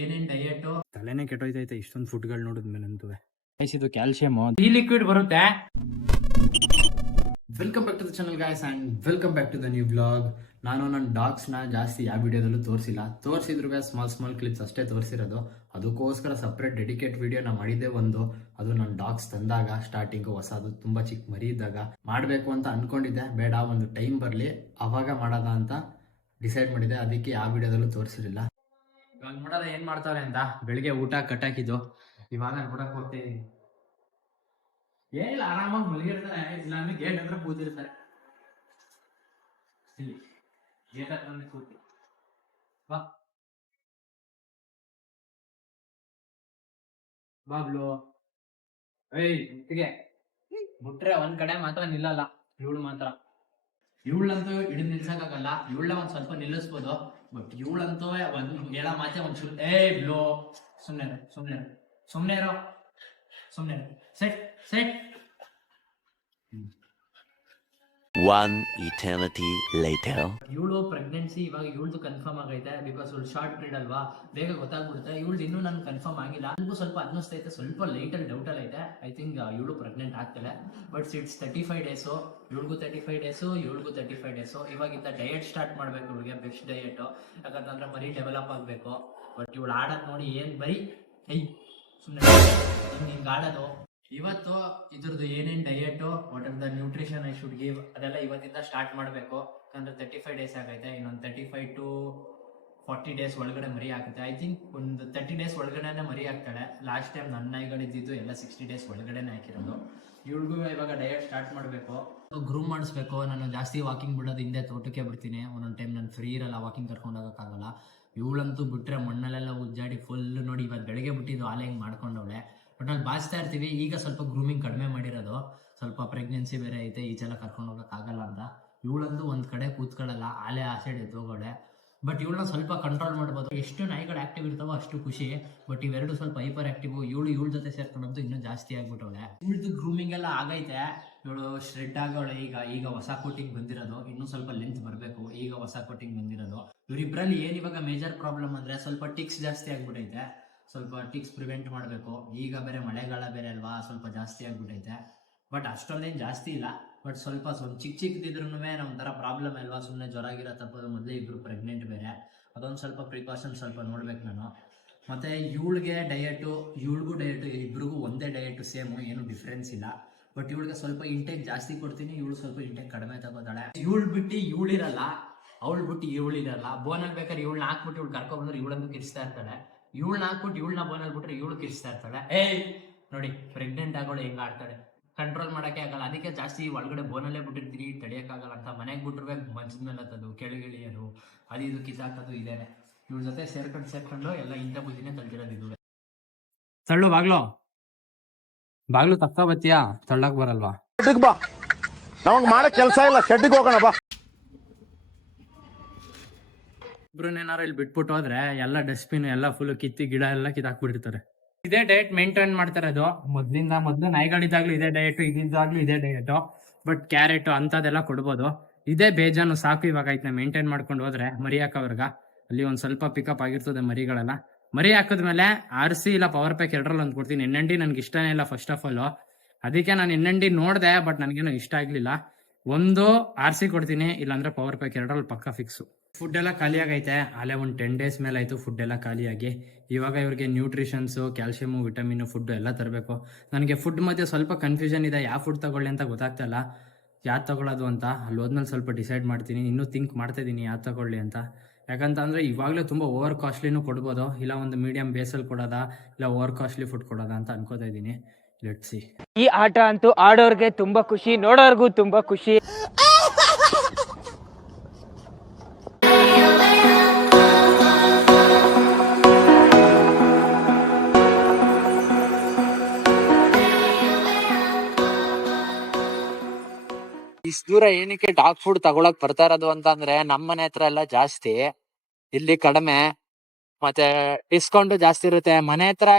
ಏನೇನ್ ಡಯಟ್ ತಲೆನೇ ಕೆಟ್ಟೋಯ್ತೈತೆ ಇಷ್ಟೊಂದು ಫುಡ್ಗಳು ನೋಡಿದ್ಮೇಲಂತೂ. ಇದು ಕ್ಯಾಲ್ಸಿಯಮ್ ಈ ಲಿಕ್ವಿಡ್ ಬರುತ್ತೆ. Welcome back to the channel guys and welcome back to the new blog. ನಾನು ನನ್ನ ಡಾಗ್ಸ್ನ ಜಾಸ್ತಿ ಯಾವ ವಿಡಿಯೋದಲ್ಲೂ ತೋರಿಸಿದ್ರು ಸ್ಮಾಲ್ ಕ್ಲಿಪ್ಸ್ ಅಷ್ಟೇ ತೋರಿಸಿರೋದು. ಅದಕ್ಕೋಸ್ಕರ ಸಪ್ರೇಟ್ ಡೆಡಿಕೇಟ್ ವಿಡಿಯೋನ ಮಾಡಿದ್ದೆ ಒಂದು. ಅದು ನನ್ನ ಡಾಗ್ಸ್ ತಂದಾಗ ಸ್ಟಾರ್ಟಿಂಗು ಹೊಸದು ತುಂಬ ಚಿಕ್ಕ ಮರಿ ಇದ್ದಾಗ ಮಾಡಬೇಕು ಅಂತ ಅಂದ್ಕೊಂಡಿದ್ದೆ. ಬೇಡ ಒಂದು ಟೈಮ್ ಬರಲಿ ಅವಾಗ ಮಾಡೋದ ಅಂತ ಡಿಸೈಡ್ ಮಾಡಿದೆ. ಅದಕ್ಕೆ ಯಾವ ವಿಡಿಯೋದಲ್ಲೂ ತೋರಿಸಿರಲಿಲ್ಲ. ಇವಾಗ ನೋಡೋದ ಏನು ಮಾಡ್ತಾರೆ ಅಂತ. ಬೆಳಿಗ್ಗೆ ಊಟ ಕಟ್ಟಾಕಿದ್ದು ಇವಾಗ ನೋಡಕ್ ಹೋಗ್ತೀನಿ. ಏನಿಲ್ಲ, ಆರಾಮಾಗಿ ಮಲಗಿರ್ತಾರೆ. ಇಲ್ಲ ಅಂದ್ರೆ ಗೇಟ್ ಹತ್ರ ಕೂತಿರ್ತಾರೆ. ಇಲ್ಲಿ ಗೇಟ್ ಹತ್ರ ಕೂತಿ ಬಾ ಬಾಬ್ಲು. ಬಿಟ್ರೆ ಒಂದ್ ಕಡೆ ಮಾತ್ರ ನಿಲ್ಲಲ್ಲ ಇವಳು ಮಾತ್ರ. ಇವಳಂತೂ ಹಿಡಿದು ನಿಲ್ಸಕ್ಕಾಗಲ್ಲ. ಇವಳ ಒಂದ್ ಸ್ವಲ್ಪ ನಿಲ್ಲಿಸ್ಬೋದು, ಬಟ್ ಇವಳಂತೂ ಒಂದ್ ಹೇಳ ಮಾತೆ ಒಂಚೂರು ಬ್ಲೋ. ಸುಮ್ನೆ set set. One eternity later. ಇವಳು ಪ್ರೆಗ್ನೆನ್ಸಿ ಇವಾಗ ಇವಳ್ದು ಕನ್ಫರ್ಮ್ ಆಗೈತೆ. ಬಿಕಾಸ್ ಇವಳು ಶಾರ್ಟ್ ಬ್ರೀಡ್ ಅಲ್ವಾ, ಬೇಗ ಗೊತ್ತಾಗ್ಬಿಡುತ್ತೆ. ಇವಳ್ದು ಇನ್ನೂ ನನ್ಗೆ ಕನ್ಫರ್ಮ್ ಆಗಿಲ್ಲ. ನನಗೂ ಸ್ವಲ್ಪ ಅನ್ನಿಸ್ತೈತೆ, ಸ್ವಲ್ಪ ಲೈಟಲ್ಲಿ ಡೌಟಲ್ಲಿ ಐತೆ. ಐ ಥಿಂಕ್ ಇವಳು ಪ್ರೆಗ್ನೆಂಟ್ ಆಗ್ತಾಳೆ. But it's 35 days. ಇವಳಿಗೂ 35 ಡೇಸು, ಇವಳಿಗೂ 35 ಡೇಸು. ಇವಾಗಿಂದ ಡಯಟ್ ಸ್ಟಾರ್ಟ್ ಮಾಡಬೇಕು ಇವಳಿಗೆ, ಬೆಸ್ಟ್ ಡಯಟು. ಯಾಕಂತಂದ್ರೆ ಮರಿ ಡೆವಲಪ್ ಆಗಬೇಕು. ಬಟ್ ಇವಳು ಆಡೋದು ನೋಡಿ ಏನು ಬರೀ ಸುಮ್ಮನೆ ಹಿಂಗೆ ಆಡೋದು. ಇವತ್ತು ಇದ್ರದ್ದು ಏನೇನು diet, what are the nutrition I should give, ಅದೆಲ್ಲ ಇವತ್ತಿಂದ ಸ್ಟಾರ್ಟ್ ಮಾಡಬೇಕು. ಯಾಕಂದ್ರೆ 35 ಡೇಸ್ ಆಗೈತೆ. ಇನ್ನೊಂದು 35 to 40 ಡೇಸ್ ಒಳಗಡೆ ಮರಿ ಆಗುತ್ತೆ. ಐ ಥಿಂಕ್ ಒಂದು 30 ಡೇಸ್ ಒಳಗಡೆನೆ ಮರಿ ಆಗ್ತಾಳೆ. ಲಾಸ್ಟ್ ಟೈಮ್ ನನ್ನ ನಾಯಿಗಳಿದ್ದು ಎಲ್ಲ 60 ಡೇಸ್ ಒಳಗಡೆನೆ ಹಾಕಿರೋದು. ಇವಳಿಗೂ ಇವಾಗ ಡಯಟ್ ಸ್ಟಾರ್ಟ್ ಮಾಡಬೇಕು. ಗ್ರೂಮ್ ಮಾಡಿಸ್ಬೇಕು. ನಾನು ಜಾಸ್ತಿ ವಾಕಿಂಗ್ ಬಿಡೋದು, ಹಿಂದೆ ತೋಟಕ್ಕೆ ಬಿಡ್ತೀನಿ. ಒಂದೊಂದು ಟೈಮ್ ನಾನು ಫ್ರೀ ಇರಲ್ಲ, ವಾಕಿಂಗ್ ಕರ್ಕೊಂಡು ಹೋಗೋಕ್ಕಾಗಲ್ಲ. ಇವಳಂತೂ ಬಿಟ್ಟರೆ ಮಣ್ಣಲ್ಲೆಲ್ಲ ಉಜ್ಜಾಡಿ ಫುಲ್ ನೋಡಿ. ಇವತ್ತು ಬೆಳಗ್ಗೆ ಬಿಟ್ಟಿದ್ದು ಆಲೆ ಹಿಂಗೆ ಮಾಡ್ಕೊಂಡವಳೆ. ಬಟ್ ಅಲ್ಲಿ ಬಾಚ್ತಾ ಇರ್ತೀವಿ. ಈಗ ಸ್ವಲ್ಪ ಗ್ರೂಮಿಂಗ್ ಕಡಿಮೆ ಮಾಡಿರೋದು, ಸ್ವಲ್ಪ ಪ್ರೆಗ್ನೆನ್ಸಿ ಬೇರೆ ಐತೆ, ಈಚೆಲ್ಲ ಕರ್ಕೊಂಡು ಹೋಗೋಕ್ಕಾಗಲ್ಲ ಅಂತ. ಇವಳಂತೂ ಒಂದು ಕಡೆ ಕೂತ್ಕೊಳ್ಳಲ್ಲ, ಆಲೆ ಆ ಸೈಡ್ ಎದ್ದೋಗೋಳೆ. ಬಟ್ ಇವಳನ್ನ ಸ್ವಲ್ಪ ಕಂಟ್ರೋಲ್ ಮಾಡ್ಬೋದು. ಎಷ್ಟು ನಾಯಿಗಳು ಆಕ್ಟಿವ್ ಇರ್ತಾವೋ ಅಷ್ಟು ಖುಷಿ. ಬಟ್ ಇವೆರಡು ಸ್ವಲ್ಪ ಹೈಪರ್ ಆಕ್ಟಿವ್. ಇವಳ ಜೊತೆ ಸೇರ್ಕೊಂಡಂತೂ ಇನ್ನೂ ಜಾಸ್ತಿ ಆಗ್ಬಿಟ್ಟವಳೆ. ಇವಳದು ಗ್ರೂಮಿಂಗ್ ಎಲ್ಲ ಆಗೈತೆ. ಇವಳು ಶ್ರೆಡ್ ಆಗೋಳೆ. ಈಗ ಹೊಸ ಕೋಟಿಂಗ್ ಬಂದಿರೋದು, ಇನ್ನೂ ಸ್ವಲ್ಪ ಲೆಂತ್ ಬರಬೇಕು. ಈಗ ಹೊಸ ಕೋಟಿಂಗ್ ಬಂದಿರೋದು. ಇವರಿಬ್ಬರಲ್ಲಿ ಏನು ಇವಾಗ ಮೇಜರ್ ಪ್ರಾಬ್ಲಮ್ ಅಂದರೆ ಸ್ವಲ್ಪ ಟಿಕ್ಸ್ ಜಾಸ್ತಿ ಆಗ್ಬಿಟ್ಟೈತೆ. ಸ್ವಲ್ಪ ಟಿಕ್ಸ್ ಪ್ರಿವೆಂಟ್ ಮಾಡಬೇಕು. ಈಗ ಬೇರೆ ಮಳೆಗಾಲ ಬೇರೆ ಅಲ್ವಾ, ಸ್ವಲ್ಪ ಜಾಸ್ತಿ ಆಗ್ಬಿಟ್ಟೈತೆ. ಬಟ್ ಅಷ್ಟೊಂದೇನು ಜಾಸ್ತಿ ಇಲ್ಲ. ಬಟ್ ಸ್ವಲ್ಪ ಚಿಕ್ಕದಿದ್ರೂ ಒಂಥರ ಪ್ರಾಬ್ಲಮ್ ಅಲ್ವಾ. ಸುಮ್ಮನೆ ಜ್ವರ ಗಿರ ತಪ್ಪೋದು. ಮೊದಲೇ ಇಬ್ಬರು ಪ್ರೆಗ್ನೆಂಟ್ ಬೇರೆ, ಅದೊಂದು ಸ್ವಲ್ಪ ಪ್ರಿಕಾಷನ್ ಸ್ವಲ್ಪ ನೋಡ್ಬೇಕು ನಾನು. ಮತ್ತು ಇವಳಿಗೆ ಡಯಟು, ಇವಳಿಗೂ ಡಯಟು, ಇಬ್ರಿಗೂ ಒಂದೇ ಡಯಟು, ಸೇಮು, ಏನು ಡಿಫ್ರೆನ್ಸ್ ಇಲ್ಲ. ಬಟ್ ಇವಳಿಗೆ ಸ್ವಲ್ಪ ಇಂಟೇಕ್ ಜಾಸ್ತಿ ಕೊಡ್ತೀನಿ, ಇವಳು ಸ್ವಲ್ಪ ಇಂಟೇಕ್ ಕಡಿಮೆ ತಗೋತಾಳೆ. ಇವಳು ಬಿಟ್ಟು ಇವಳಿರಲ್ಲ, ಅವಳು ಬಿಟ್ಟು ಇವಳಿರಲ್ಲ. ಬೋನಲ್ಲಿ ಬೇಕಾದ್ರೆ ಇವಳನ್ನ ಹಾಕ್ಬಿಟ್ಟು ಇವಳು ಕರ್ಕೊಬಂದ್ರೆ ಇವಳಂದು ಕಿರಿಸ್ತಾ ಇರ್ತಾಳೆ. ಇವಳನ್ನ ಹಾಕ್ಬಿಟ್ಟು ಇವಳನ್ನ ಬೋನಲ್ಲಿ ಬಿಟ್ರೆ ಇವಳು ಕಿರಿಸ್ತಾ ಇರ್ತಾಳೆ. ನೋಡಿ ಪ್ರೆಗ್ನೆಂಟ್ ಆಗೋಳು ಹೆಂಗೆ ಆಡ್ತಾಳೆ, ಕಂಟ್ರೋಲ್ ಮಾಡೋಕ್ಕೆ ಆಗಲ್ಲ. ಅದಕ್ಕೆ ಜಾಸ್ತಿ ಒಳಗಡೆ ಬೋನಲ್ಲೇ ಬಿಟ್ಟಿರ್ತೀರಿ, ತಡೆಯೋಕ್ಕಾಗಲ್ಲ ಅಂತ. ಮನೆಗೆ ಬಿಟ್ರೆ ಮಂಚದ ಮೇಲೆ ಹತ್ತದು, ಕೆಳಗಿಳಿಯೋದು, ಅದು ಇದು ಕಿತ್ತಾಕೋದು ಇದೇನೆ. ಇವ್ರ ಜೊತೆ ಸೇರ್ಕೊಂಡು ಎಲ್ಲ ಇಂಥ ಬುದ್ಧಿನೇ ಕಲ್ತಿರೋದು. ಇದು ತಳ್ಳು ಬಾಗ್ಲು ತಕ್ಕ ಬತ್ತೀಯಾ, ತಳ್ಳಕ್ ಬರಲ್ವಾ? ಬಾ, ನಮಗ್ ಮಾಡಕ್ ಕೆಲಸ ಇಲ್ಲ, ಶೆಡ್ಡಿಗೆ ಹೋಗೋಣ ಬಾ. ಇಬ್ರನ್ನೇನಾರು ಇಲ್ಲಿ ಬಿಟ್ಬಿಟ್ಟು ಹೋದ್ರೆ ಎಲ್ಲ ಡಸ್ಟ್ಬಿನ್ ಎಲ್ಲ ಫುಲ್ ಕಿತ್ತಿ ಗಿಡ ಎಲ್ಲ ಕಿತ್ತಾಕ್ಬಿಟ್ಟಿರ್ತಾರೆ. ಇದೇ ಡಯಟ್ ಮೇಂಟೈನ್ ಮಾಡ್ತಾರೆ. ಅದು ಮೊದಲು ನಾಯಿಗಳಿದ್ದಾಗ್ಲೂ ಇದೇ ಡಯಟ್, ಇದಿದ್ದಾಗ್ಲೂ ಇದೇ ಡಯಟು. ಬಟ್ ಕ್ಯಾರೆಟ್ ಅಂಥದ್ದೆಲ್ಲ ಕೊಡ್ಬೋದು. ಇದೇ ಬೇಜಾನು ಸಾಕು. ಇವಾಗ ಇದನ್ನ ಮೇಂಟೈನ್ ಮಾಡ್ಕೊಂಡು ಹೋದ್ರೆ ಮರಿ ಹಾಕೋವರ್ಗ ಅಲ್ಲಿ ಒಂದು ಸ್ವಲ್ಪ ಪಿಕಪ್ ಆಗಿರ್ತದೆ ಮರಿಗಳೆಲ್ಲ. ಮರಿ ಹಾಕಿದ್ಮೇಲೆ RC ಇಲ್ಲ ಪವರ್ ಪ್ಯಾಕ್ ಎರಡರಲ್ಲಿ ಒಂದು ಕೊಡ್ತೀನಿ. NND ನನಗೆ ಇಷ್ಟನೇ ಇಲ್ಲ ಫಸ್ಟ್ ಆಫ್ ಆಲ್. ಅದಕ್ಕೆ ನಾನು NND ನೋಡಿದೆ, ಬಟ್ ನನಗೇನು ಇಷ್ಟ ಆಗಲಿಲ್ಲ. ಒಂದು RC ಕೊಡ್ತೀನಿ, ಇಲ್ಲಾಂದ್ರೆ ಪವರ್ ಪ್ಯಾಕ್ ಎರಡರಲ್ಲಿ ಪಕ್ಕ ಫಿಕ್ಸು. ಫುಡ್ ಎಲ್ಲ ಖಾಲಿ ಆಗೈತೆ. ಅಲ್ಲೇ ಒಂದು 10 ಡೇಸ್ ಮೇಲೆ ಆಯಿತು ಫುಡ್ ಎಲ್ಲ ಖಾಲಿಯಾಗಿ. ಇವಾಗ ಇವ್ರಿಗೆ ನ್ಯೂಟ್ರಿಷನ್ಸು, ಕ್ಯಾಲ್ಸಿಯಮು, ವಿಟಮಿನು ಫುಡ್ಡು ಎಲ್ಲ ತರಬೇಕು. ನನಗೆ ಫುಡ್ ಮಧ್ಯೆ ಸ್ವಲ್ಪ ಕನ್ಫ್ಯೂಷನ್ ಇದೆ. ಯಾವ ಫುಡ್ ತಗೊಳ್ಳಿ ಅಂತ ಗೊತ್ತಾಗ್ತಾಯಿಲ್ಲ, ಯಾವ್ದು ತಗೊಳ್ಳೋದು ಅಂತ. ಅಲ್ಲಿ ಹೋದ್ಮೇಲೆ ಸ್ವಲ್ಪ ಡಿಸೈಡ್ ಮಾಡ್ತೀನಿ. ಇನ್ನೂ ಥಿಂಕ್ ಮಾಡ್ತಾಯಿದ್ದೀನಿ ಯಾವ್ದು ತಗೊಳ್ಳಿ ಅಂತ. ಯಾಕಂತಂದರೆ ಇವಾಗಲೇ ತುಂಬ ಓವರ್ ಕಾಸ್ಟ್ಲಿನೂ ಕೊಡ್ಬೋದು, ಇಲ್ಲ ಒಂದು ಮೀಡಿಯಮ್ ಬೇಸಲ್ಲಿ ಕೊಡೋದಾ, ಇಲ್ಲ ಓವರ್ ಕಾಸ್ಟ್ಲಿ ಫುಡ್ ಕೊಡೋದಾ ಅಂತ ಅನ್ಕೋತಾ ಇದ್ದೀನಿ. Let's see. ಈ ಆಟ ಅಂತೂ ಆಡೋರ್ಗೆ ತುಂಬಾ ಖುಷಿ, ನೋಡೋರ್ಗೂ ತುಂಬಾ ಖುಷಿ. ಇಷ್ಟು ದೂರ ಏನಕ್ಕೆ ಡಾಗ್ ಫುಡ್ ತಗೊಳಕ್ ಬರ್ತಾ ಇರೋದು ಅಂತಂದ್ರೆ, ನಮ್ಮ ಮನೆ ಹತ್ರ ಎಲ್ಲ ಜಾಸ್ತಿ, ಇಲ್ಲಿ ಕಡಿಮೆ, ಮತ್ತೆ ಡಿಸ್ಕೌಂಟ್ ಜಾಸ್ತಿ ಇರುತ್ತೆ. ಮನೆ ಹತ್ರ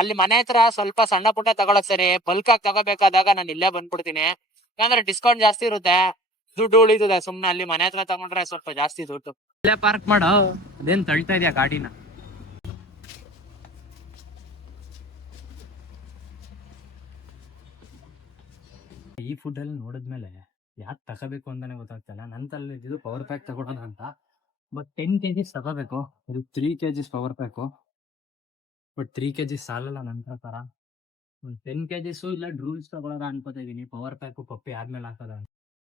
ಅಲ್ಲಿ ಮನೆ ಹತ್ರ ಸ್ವಲ್ಪ ಸಣ್ಣ ಪುಟ್ಟ ತಗೊಳಕ್ ಸರಿ, ಬಲ್ಕ್ ಆಗಿ ತಗೋಬೇಕಾದಾಗ ನಾನು ಇಲ್ಲೇ ಬಂದ್ಬಿಡ್ತೀನಿ. ಯಾಕಂದ್ರೆ ಡಿಸ್ಕೌಂಟ್ ಜಾಸ್ತಿ ಇರುತ್ತೆ, ದುಡ್ಡು ಉಳಿತದೆ. ಸುಮ್ನೆ ಅಲ್ಲಿ ಮನೆ ಹತ್ರ ತಗೊಂಡ್ರೆ ಸ್ವಲ್ಪ ಜಾಸ್ತಿ ದುಡ್ಡು. ಇಲ್ಲೇ ಪಾರ್ಕ್ ಮಾಡೋ, ಅದೇನ್ ತಳ್ತಾ ಇದೆಯಾ ಗಾಡಿನ? ಈ ಫುಡ್ ಅಲ್ಲಿ ನೋಡಿದ್ಮೇಲೆ ಯಾಕೆ ತಗೋಬೇಕು ಅಂತಾನೆ ಗೊತ್ತಾಗ್ತಿಲ್ಲ. ನನ್ನ ತಲೆ ಇದ್ದು ಪವರ್ ಪ್ಯಾಕ್ ತಗೊಳೋಣ ಅಂತ, ಬಟ್ 10 kg ತಗೋಬೇಕು. ಇದು 3 kg power pack, but 3 kg ಸಾಲಲ್ಲ ನನ್ನ ಪ್ರಕಾರ. ಒಂದು 10 kg ಇಲ್ಲ ಡ್ರೂಲ್ಸ್ ತಗೊಳ್ಳೋಣ ಅನ್ಕೋತಾ ಇದೀನಿ. ಪವರ್ ಪ್ಯಾಕು ಪಪ್ಪಿ ಆದ್ಮೇಲೆ ಹಾಕೋದ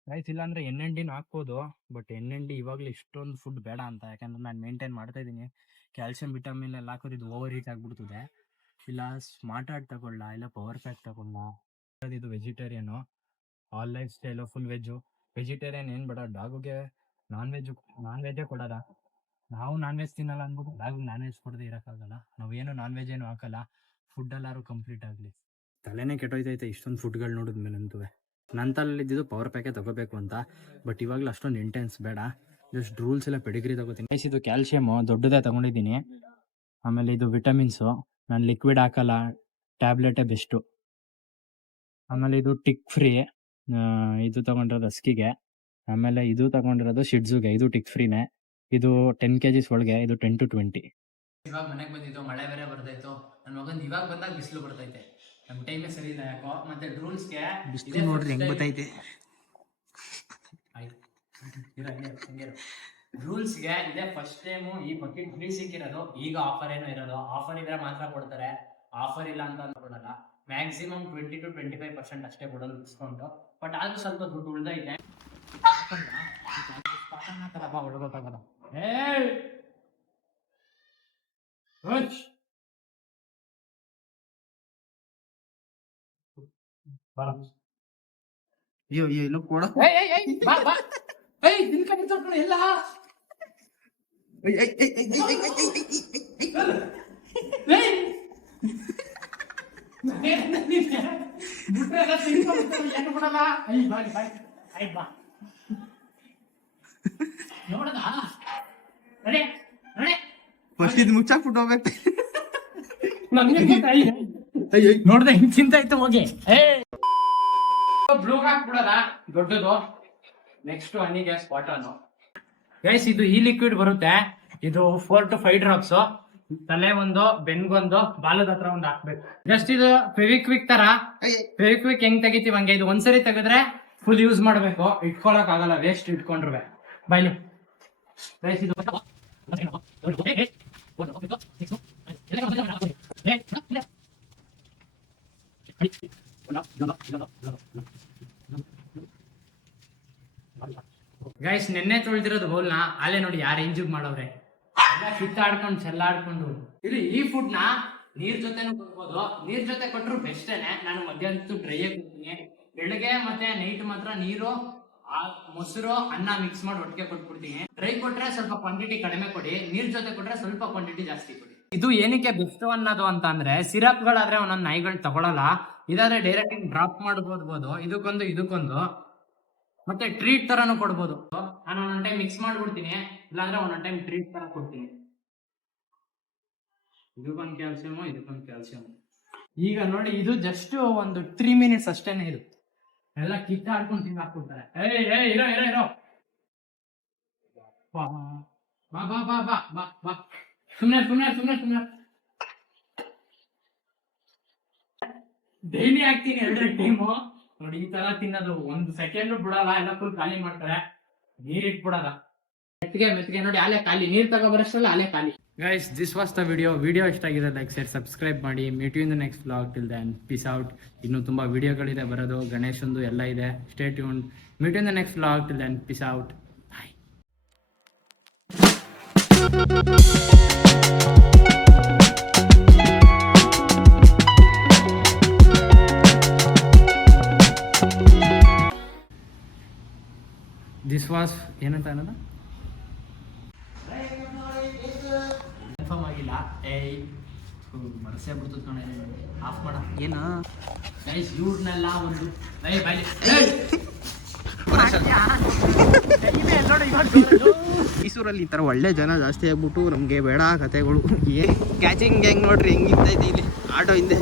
ರೈಸ್, ಇಲ್ಲ ಅಂದ್ರೆ NND ಹಾಕ್ಬೋದು. ಬಟ್ NND ಇವಾಗಲೂ ಇಷ್ಟೊಂದು ಫುಡ್ ಬೇಡ ಅಂತ, ಯಾಕಂದ್ರೆ ನಾನು ಮೇಂಟೈನ್ ಮಾಡ್ತಾ ಇದ್ದೀನಿ. ಕ್ಯಾಲ್ಸಿಯಂ ವಿಟಮಿನ್ ಎಲ್ಲ ಹಾಕೋದು ಇದು ಓವರ್ ಹೀಟ್ ಆಗ್ಬಿಡ್ತದೆ. ಇಲ್ಲ ಸ್ಮಾರ್ಟ್ ಆರ್ಟ್ ತಗೊಳ್ಳ, ಇಲ್ಲ ಪವರ್ ಪ್ಯಾಕ್ ತಗೊಳ್ಳ. ಇದು vegetarian, all lifestyle, full veg. Vegetarian ಏನು ಬೇಡ, ಡಾಗುಗೆ ನಾನ್ ವೆಜ್ಜೇ ಕೊಡೋದ. ನಾವು ನಾನ್ ವೆಜ್ ತಿನ್ನಲ್ಲ ಅಂದ್ಬಿಟ್ಟು ಡಾಗಿಗೆ ನಾನ್ ವೆಜ್ ಕೊಡದೆ ಇರೋಕ್ಕಾಗಲ್ಲ. ನಾವೇನು ನಾನ್ ವೆಜ್ ಏನು ಹಾಕಲ್ಲ, ಫುಡ್ ಎಲ್ಲಾರು ಕಂಪ್ಲೀಟ್ ಆಗಲಿ. ತಲೆನೇ ಕೆಟ್ಟೋಯ್ತೈತೆ ಇಷ್ಟೊಂದು ಫುಡ್ಗಳು ನೋಡಿದ್ಮೇಲೆ ಅಂತೂ. ನನ್ನ ತಲೆಲಿದ್ದು ಪವರ್ ಪ್ಯಾಕೇ ತಗೋಬೇಕು ಅಂತ, ಬಟ್ ಇವಾಗಲೂ ಅಷ್ಟೊಂದು ಇಂಟೆನ್ಸ್ ಬೇಡ. ಜಸ್ಟ್ ರೂಲ್ಸ್ ಎಲ್ಲ ಪೆಡಿಗ್ರಿ ತಗೋತೀನಿ. ಇದು ಕ್ಯಾಲ್ಸಿಯಮು ದೊಡ್ಡದೇ ತಗೊಂಡಿದ್ದೀನಿ. ಆಮೇಲೆ ಇದು ವಿಟಮಿನ್ಸು, ನಾನು ಲಿಕ್ವಿಡ್ ಹಾಕಲ್ಲ, ಟ್ಯಾಬ್ಲೆಟೇ ಬೆಸ್ಟು. ಆಮೇಲೆ ಇದು ಟಿಕ್ ಫ್ರೀ, ಇದು ತಗೊಂಡಿರೋದು ಹಸ್ಕಿಗೆ. ಆಮೇಲೆ ಇದು ತಗೊಂಡಿರೋದು ಶಿಡ್ಜುಗೆ, ಇದು ಟಿಕ್ ಫ್ರೀನೇ. ಇದು 10 kg ಒಳಗೆ, ಇದು 10 to 20. ಇವಾಗ ಮನೆಗೆ ಬಂದಿದ್ದು, ಮಳೆ ಬೇರೆ ಬರ್ತಾಯಿತ್ತು. ನನ್ನ ಮಗಂದು ಇವಾಗ ಬಂದಾಗ ಬಿಸಿಲು ಬರ್ತೈತೆ. ನಮ್ಮ ಟೈಮೇ ಸರಿ ಇಲ್ಲ ಯಾಕೋ. ಮತ್ತೆ ರೂಲ್ಸ್ಗೆ ಬಿಸಿಲು ನೋಡ್ರಿ ಹೆಂಗ್ ಬರ್ತೈತೆ. ರೂಲ್ಸ್ಗೆ ಇದೇ ಫಸ್ಟ್ ಟೈಮು ಈ ಬಕೆಟ್ ಫ್ರೀ ಸಿಕ್ಕಿರೋದು. ಈಗ ಆಫರ್ ಏನೋ ಇರೋದು, ಆಫರ್ ಇದ್ರೆ ಮಾತ್ರ ಕೊಡ್ತಾರೆ, ಆಫರ್ ಇಲ್ಲ ಅಂತ ಕೊಡಲ್ಲ. ಮ್ಯಾಕ್ಸಿಮಮ್ 20 to 25% ಅಷ್ಟೇ ಕೊಡೋದು ಡಿಸ್ಕೌಂಟು. ಬಟ್ ಆದ್ರೂ ಸ್ವಲ್ಪ ದುಡ್ಡು ಉಳ್ದೈತೆ. ಅಯ್ಯೋ ಏನು ಕೊಡ ಎಲ್ಲ ಫಸ್ಟ್ ಇದು ಮುಚ್ಚಾಕ್ಬಿಟ್ಟು ಹೋಗ್ಬೇಕು. ನೋಡ್ದೆ ಹಿಂಗ್ ಚಿಂತ ಇತ್ತು ಹೋಗಿ. ಬ್ಲೂ ಹಾಕ್ಬಿಡೋದ ದೊಡ್ಡದು. ನೆಕ್ಸ್ಟ್ ಹನಿಗೆ ಸ್ಪಾಟನ್ ಗೈಸ್, ಇದು ಈ ಲಿಕ್ವಿಡ್ ಬರುತ್ತೆ. ಇದು 4 to 5 ಡ್ರಾಪ್ಸ್. ತಲೆ ಒಂದು, ಬೆನ್ಗೊಂದು, ಬಾಲದ ಹತ್ರ ಒಂದು ಹಾಕ್ಬೇಕು. ಜಸ್ಟ್ ಇದು ಫೆವಿಕ್ವಿಕ್ ತರ. ಫೆವಿಕ್ವಿಕ್ ಹೆಂಗ್ ತೆಗಿತೀವಿ ಹಂಗೆ. ಇದು ಒಂದ್ಸರಿ ತೆಗೆದ್ರೆ ಫುಲ್ ಯೂಸ್ ಮಾಡ್ಬೇಕು, ಇಟ್ಕೊಳಕ್ ಆಗಲ್ಲ, ವೇಸ್ಟ್ ಇಟ್ಕೊಂಡ್ರೆ. ಬಾಯ್ಲಿ ಗೈಸ್, ಇದು ಗೈಸ್, ನೆನ್ನೆ ತೊಳ್ದಿರೋದು ಬೌಲ್ನ ಅಲ್ಲೇ ನೋಡಿ ಯಾರು ರೇಂಜಿಗ್ ಮಾಡವ್ರೆ. ಎಲ್ಲ ಕಿತ್ತಾಡ್ಕೊಂಡು ಚೆಲ್ಲಾಡ್ಕೊಂಡು. ಇದು ಈ ಫುಡ್ ನ ನೀರ್ ಜೊತೆನೂ ಕೊಡ್ಬೋದು. ನೀರ್ ಜೊತೆ ಕೊಟ್ರು ಬೆಸ್ಟೇನೆ. ನಾನು ಮಧ್ಯಾಹ್ನ ಡ್ರೈ ಕೊಡ್ತೀನಿ. ಬೆಳಗ್ಗೆ ಮತ್ತೆ ನೈಟ್ ಮಾತ್ರ ನೀರು, ಮೊಸರು, ಅನ್ನ ಮಿಕ್ಸ್ ಮಾಡಿ ಒಟ್ಟಿಗೆ ಕೊಟ್ಬಿಡ್ತೀನಿ. ಡ್ರೈ ಕೊಟ್ರೆ ಸ್ವಲ್ಪ ಕ್ವಾಂಟಿಟಿ ಕಡಿಮೆ ಕೊಡಿ, ನೀರ್ ಜೊತೆ ಕೊಟ್ರೆ ಸ್ವಲ್ಪ ಕ್ವಾಂಟಿಟಿ ಜಾಸ್ತಿ ಕೊಡಿ. ಇದು ಏನಕ್ಕೆ ಬೆಸ್ಟ್ ಅನ್ನೋದು ಅಂತ ಅಂದ್ರೆ, ಸಿರಪ್ಗಳಾದ್ರೆ ಒಂದೊಂದು ನಾಯಿಗಳು ತಗೊಳಲ್ಲ. ಇದಾದ್ರೆ ಡೈರೆಕ್ಟ್ ಡ್ರಾಪ್ ಮಾಡ್ಬೋದು. ಇದಕ್ಕೊಂದು ಮತ್ತೆ ಟ್ರೀಟ್ ತರಾನು ಕೊಡ್ಬೋದು. ನಾನು ಒಂದೊಂದು ಟೈಮ್ ಮಿಕ್ಸ್ ಮಾಡ್ಬಿಡ್ತೀನಿ, ಇಲ್ಲಾಂದ್ರೆ ಒಂದೊಂದು ಟೈಮ್ ಟ್ರೀಟ್ ತರ ಕೊಡ್ತೀನಿ. ಇದಕ್ಕೊಂದು ಕ್ಯಾಲ್ಸಿಯಂ. ಈಗ ನೋಡಿ, ಇದು ಜಸ್ಟ್ ಒಂದು 3 minutes ಅಷ್ಟೇನೆ. ಇದು ಎಲ್ಲ ಕಿತ್ತಾಡ್ಕೊಂಡು ತಿಂಗ್ ಹಾಕ್ಬಿಡ್ತಾರೆ. ಇರೋ ಬಾ ಸುಮ್ನೆ ಡೈಲಿ ಹಾಕ್ತೀನಿ 2 ಟೈಮು. ನೋಡಿ ಈ ತರ ತಿನ್ನೋದು, 1 ಸೆಕೆಂಡ್ ಬಿಡಲ್ಲ, ಎಲ್ಲ ಫುಲ್ ಖಾಲಿ ಮಾಡ್ತಾರೆ. ನೀರ್ ಇಟ್ಬಿಡಲ್ಲ, ಮೆತ್ತಿಗೆ ನೋಡಿ ಅಲ್ಲೇ ಖಾಲಿ. ನೀರ್ ತಗೊಬರಷ್ಟಲ್ಲ ಅಲ್ಲೇ ಖಾಲಿ. Guys, this was the video ಇಷ್ಟ ಆಗಿದೆ ಲೈಕ್ ಶೇರ್ ಸಬ್ಸ್ಕ್ರೈಬ್ ಮಾಡಿ. Meet you in the next vlog. Till then peace out. ಇನ್ನೂ ತುಂಬಾ ವಿಡಿಯೋಗಳಿದೆ ಬರೋದು, ಗಣೇಶಂದು ಎಲ್ಲ ಇದೆ. Stay tuned. Meet you in the next vlog. Till then peace out. Bye. This was ಏನಂತ ಅನ್ನೋದು ಕನ್ಫರ್ಮ್ ಆಗಿಲ್ಲ. ಮನಸ್ಸೇ ಬಿಡ್ತದ ಕಣ. ಆಫ್ ಮಾಡ ಏನು ಗೈಸ್, ಇವ್ರನ್ನೆಲ್ಲ ಒಂದು ಮೈಸೂರಲ್ಲಿ ಈ ಥರ ಒಳ್ಳೆ ಜನ ಜಾಸ್ತಿ ಆಗ್ಬಿಟ್ಟು ನಮಗೆ ಬೇಡ ಕತೆಗಳು. ಕ್ಯಾಚಿಂಗ್ ಗ್ಯಾಂಗ್ ನೋಡ್ರಿ ಹೆಂಗಿರ್ತೈತೆ ಇಲ್ಲಿ ಆಟೋ ಹಿಂದೆ.